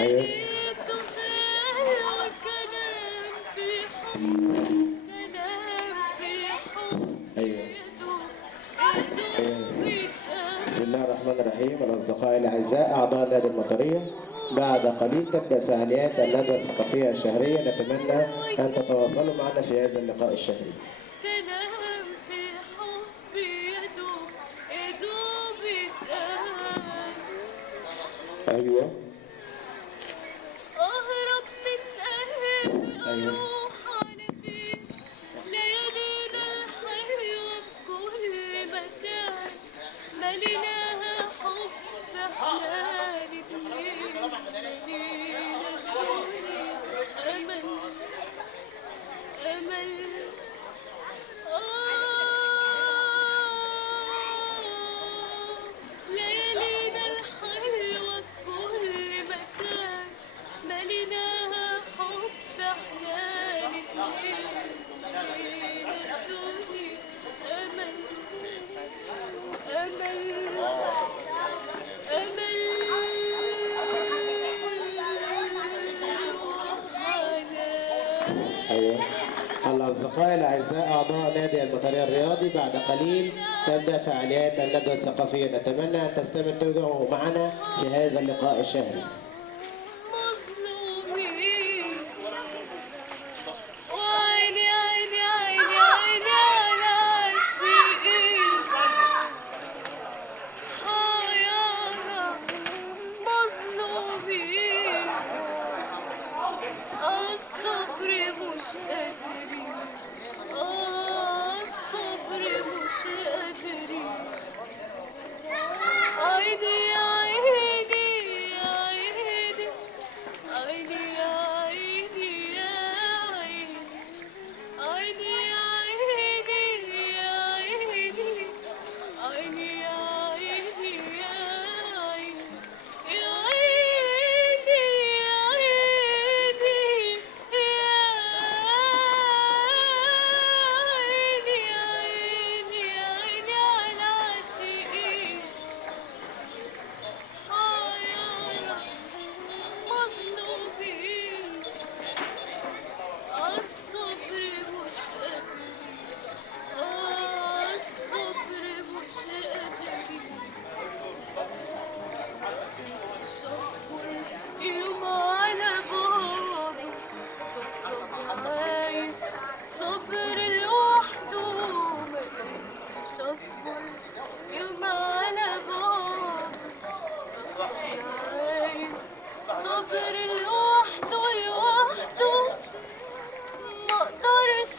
ايوه ايوه بسم الله الرحمن الرحيم. الأصدقاء الأعزاء أعضاء النادي المطرية، بعد قليل تبدأ فعاليات الندوة الثقافية الشهرية. نتمنى أن تتواصلوا معنا في هذا اللقاء الشهري. كلام في الحب يدوب يدوب يتقال. أيوه أهرب من قلبي أيوه أروح على فين، ليالينا الحلوة في كل مكان، مليناها حب احنا الاتنين، ملينا الدنيا أمل أمل. ليالينا الحلوة في كل مكان، مليناها حب احنا الاتنين، ملينا الدنيا أمل أمل أمل أيوه. الأصدقاء الأعزاء أعضاء نادي المطرية الرياضي، بعد قليل تبدأ فعاليات الندوة الثقافية. نتمنى أن تستمتعوا معنا في هذا اللقاء الشهري. مظلومين، وعيني عيني عيني عيني على عاشقين، حيارى مظلومين، الصبر مش قادرين، الصبر مش قادرين. عيني يا عيني يا عيني، عيني يا عيني يا عيني، عيني يا عيني يا عيني، عيني يا عيني يا عيني، يا عيني يا عيني يا عيني، يا عيني يا عيني على عاشقين، حيارى مظلومين، الصبر مش قادرين، الصبر مش قادرين. مش هصبر يوم على بعضه، ده الصبر عايز صبر لوحده، مش هصبر يوم على بعضه، ده الصبر عايز صبر لوحده لوحده، مقدرش